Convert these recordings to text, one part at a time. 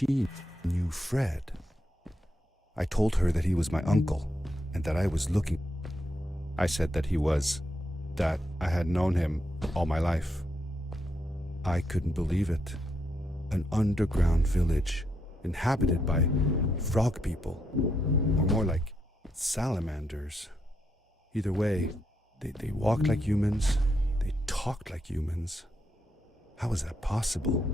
she knew Fred. I told her that he was my uncle and that I was looking. I said that I had known him all my life. I couldn't believe it. An underground village inhabited by frog people, or more like salamanders. Either way, they walked like humans, they talked like humans. How is that possible?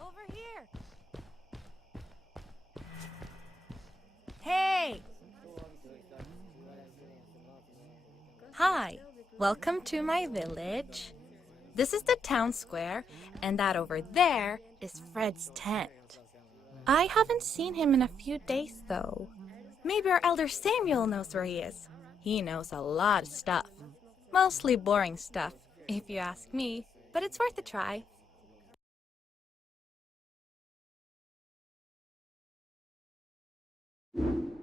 Over here. Hey! Hi, welcome to my village. This is the town square, and that over there is Fred's tent. I haven't seen him in a few days, though. Maybe our elder Samuel knows where he is. He knows a lot of stuff. Mostly boring stuff, if you ask me, but it's worth a try.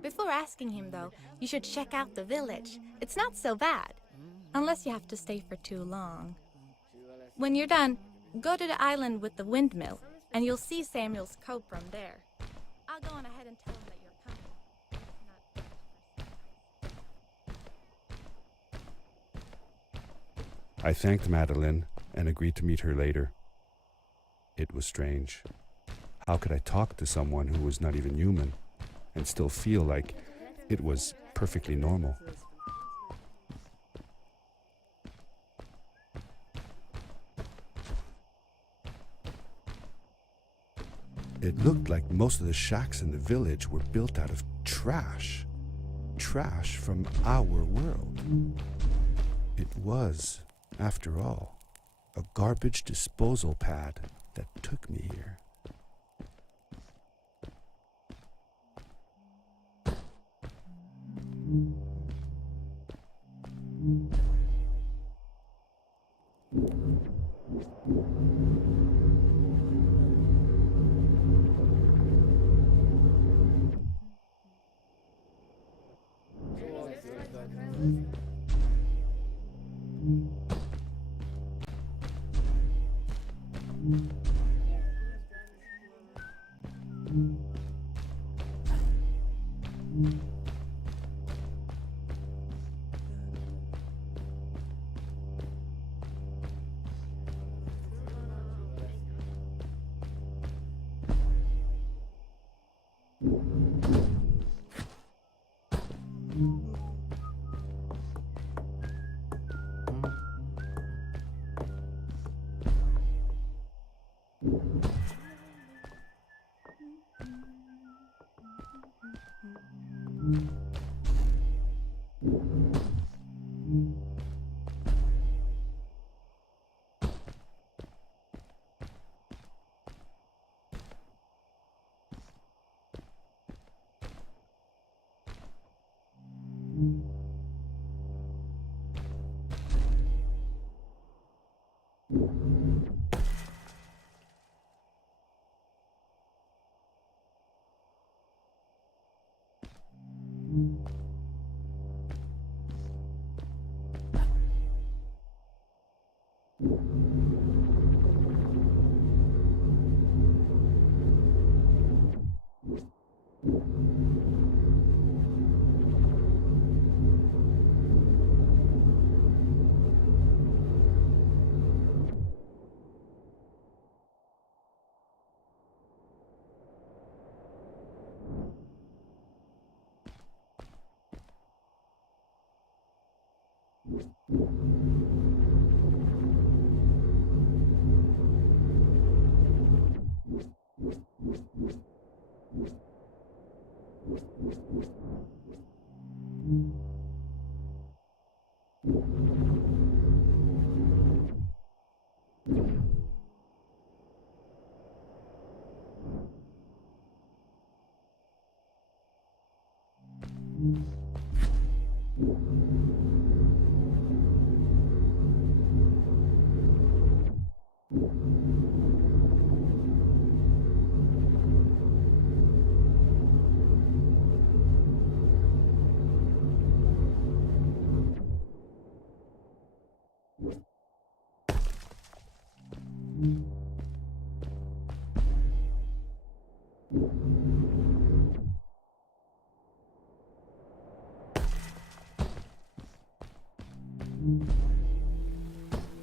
Before asking him, though, you should check out the village. It's not so bad, unless you have to stay for too long. When you're done, go to the island with the windmill, and you'll see Samuel's coat from there. I'll go on ahead and tell him that you're coming. I thanked Madeline and agreed to meet her later. It was strange. How could I talk to someone who was not even human and still feel like it was perfectly normal? It looked like most of the shacks in the village were built out of trash. Trash from our world. It was, after all, a garbage disposal pad that took me here.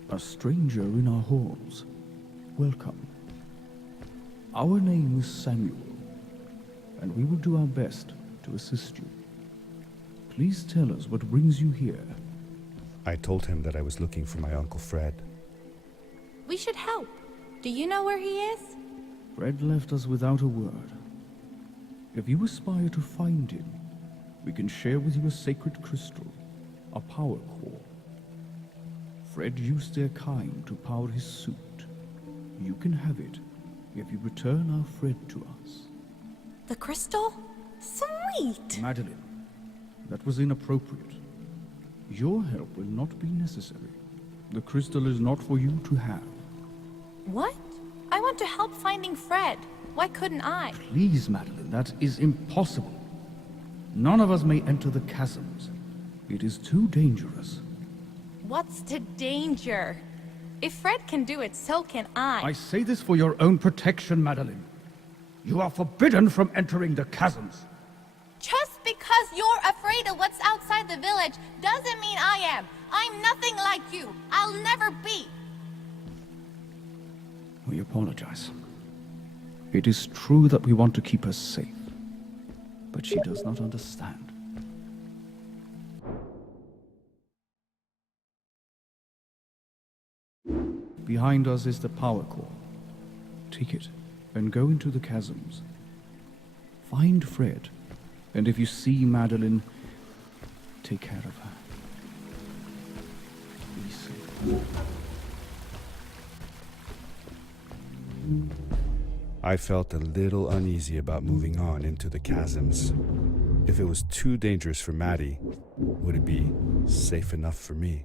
A stranger in our halls. Welcome. Our name is Samuel, and we will do our best to assist you. Please tell us what brings you here. I told him that I was looking for my Uncle Fred. We should help. Do you know where he is? Fred left us without a word. If you aspire to find him, we can share with you a sacred crystal, a power core. Fred used their kind to power his suit. You can have it if you return our Fred to us. The crystal? Sweet! Madeline, that was inappropriate. Your help will not be necessary. The crystal is not for you to have. What? I want to help finding Fred. Why couldn't I? Please, Madeline, that is impossible. None of us may enter the chasms. It is too dangerous. What's the danger? If Fred can do it, so can I. I say this for your own protection, Madeline. You are forbidden from entering the chasms. Just because you're afraid of what's outside the village doesn't mean I am. I'm nothing like you. I'll never be. We apologize. It is true that we want to keep her safe, but she does not understand. Behind us is the power core. Take it and go into the chasms. Find Fred, and if you see Madeline, take care of her. Be safe. I felt a little uneasy about moving on into the chasms. If it was too dangerous for Maddie, would it be safe enough for me?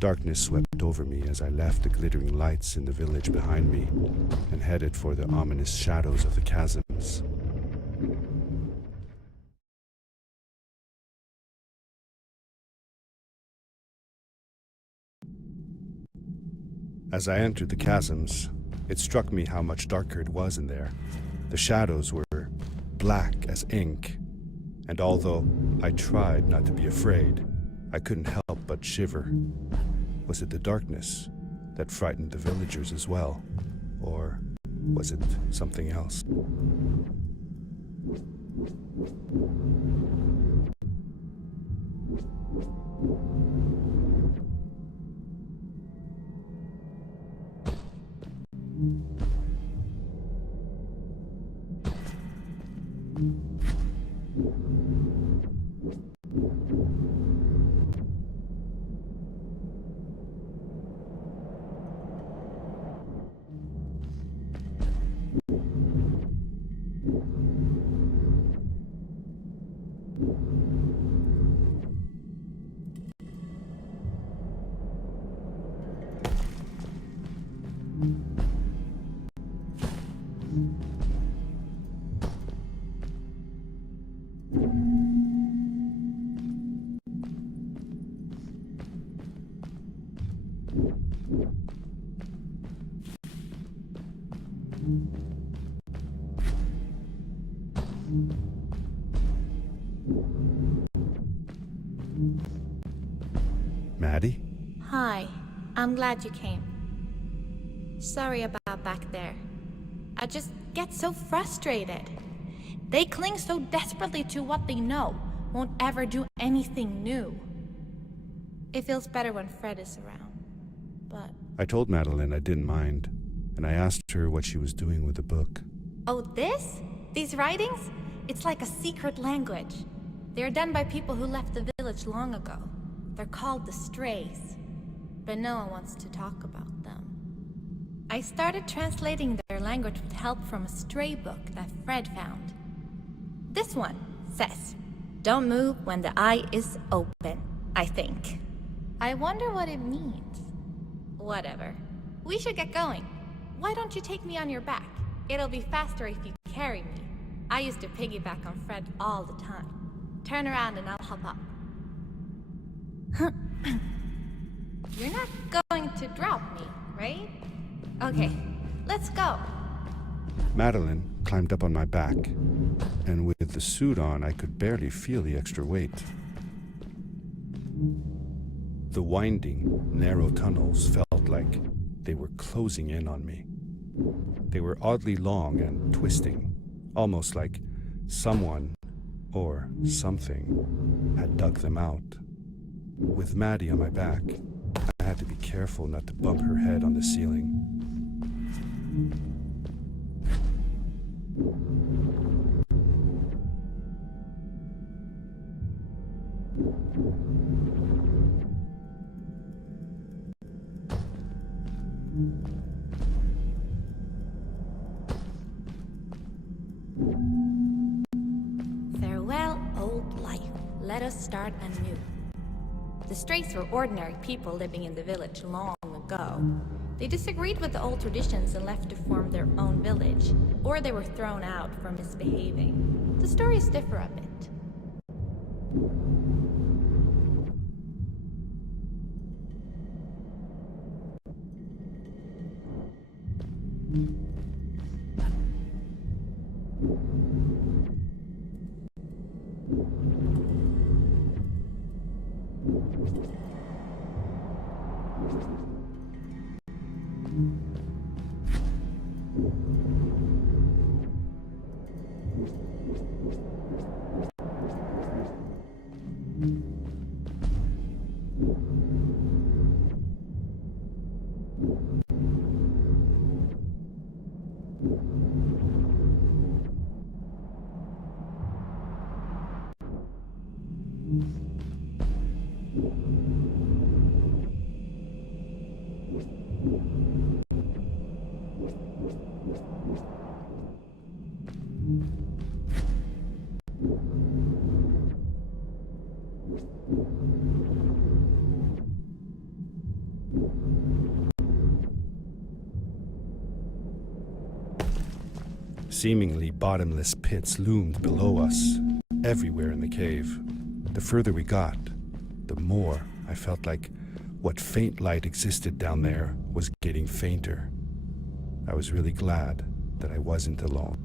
Darkness swept over me as I left the glittering lights in the village behind me and headed for the ominous shadows of the chasms. As I entered the chasms, it struck me how much darker it was in there. The shadows were black as ink, and although I tried not to be afraid, I couldn't help but shiver. Was it the darkness that frightened the villagers as well? Or was it something else? Maddie? Hi, I'm glad you came. Sorry about back there. I just get so frustrated. They cling so desperately to what they know, won't ever do anything new. It feels better when Fred is around, but... I told Madeline I didn't mind, and I asked her what she was doing with the book. Oh, this? These writings? It's like a secret language. They are done by people who left the village long ago. They're called the Strays, but no one wants to talk about them. I started translating their language with help from a stray book that Fred found. This one says, "Don't move when the eye is open," I think. I wonder what it means. Whatever. We should get going. Why don't you take me on your back? It'll be faster if you carry me. I used to piggyback on Fred all the time. Turn around and I'll hop up. You're not going to drop me, right? Okay, let's go. Madeline climbed up on my back, and with the suit on, I could barely feel the extra weight. The winding, narrow tunnels felt like they were closing in on me. They were oddly long and twisting, almost like someone or something had dug them out. With Maddie on my back, I had to be careful not to bump her head on the ceiling. Farewell, old life. Let us start anew. The Strays were ordinary people living in the village long ago. They disagreed with the old traditions and left to form their own village. or they were thrown out for misbehaving. The stories differ a bit. Seemingly bottomless pits loomed below us, everywhere in the cave. The further we got, the more I felt like what faint light existed down there was getting fainter. I was really glad that I wasn't alone.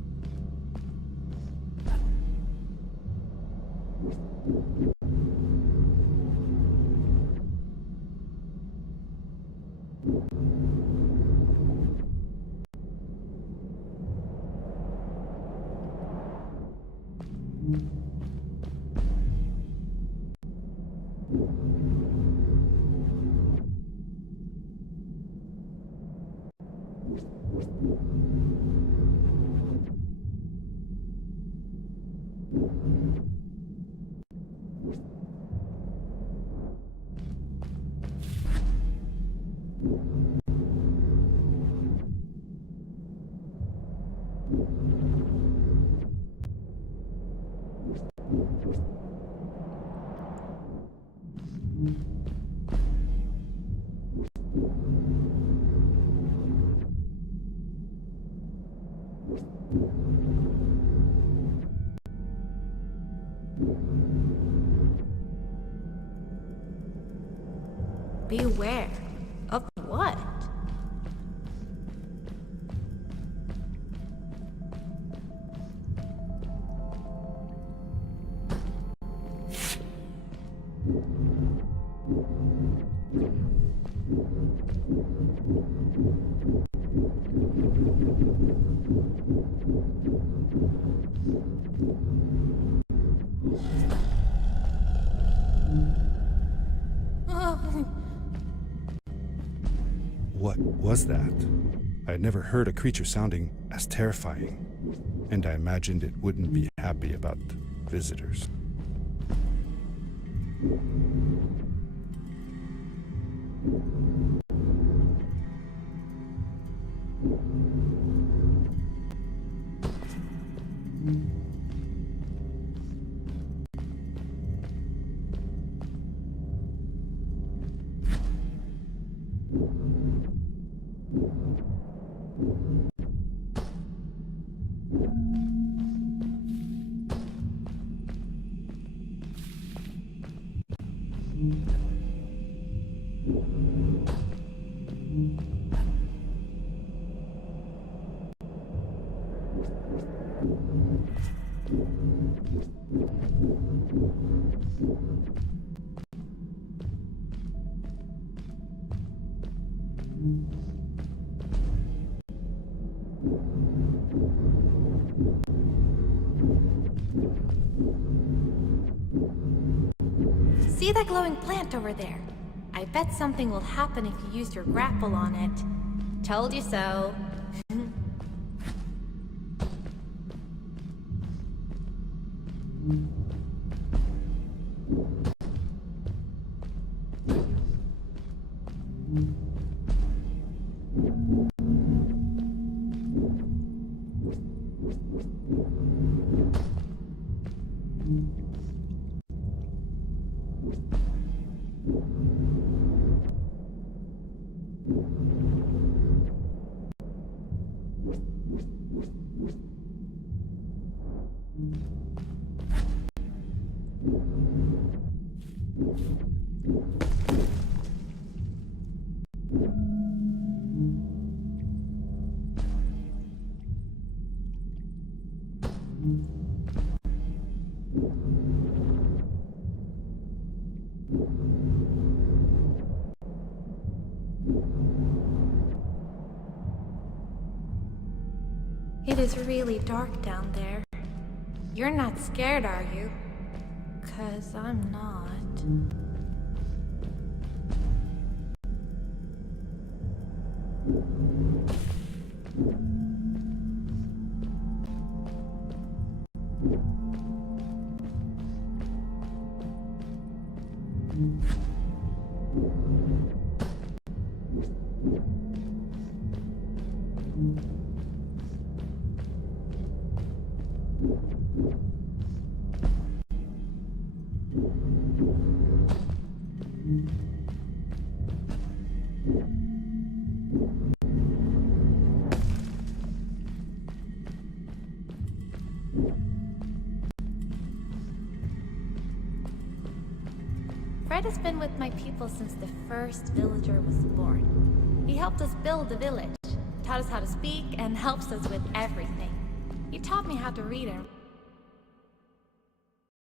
Beware of what? What was that? I had never heard a creature sounding as terrifying, and I imagined it wouldn't be happy about visitors. See that glowing plant over there? I bet something will happen if you use your grapple on it. Told you so. It is really dark down there. You're not scared, are you? 'Cause I'm not. Fred has been with my people since the first villager was born. He helped us build the village, taught us how to speak, and helps us with everything. He taught me how to read and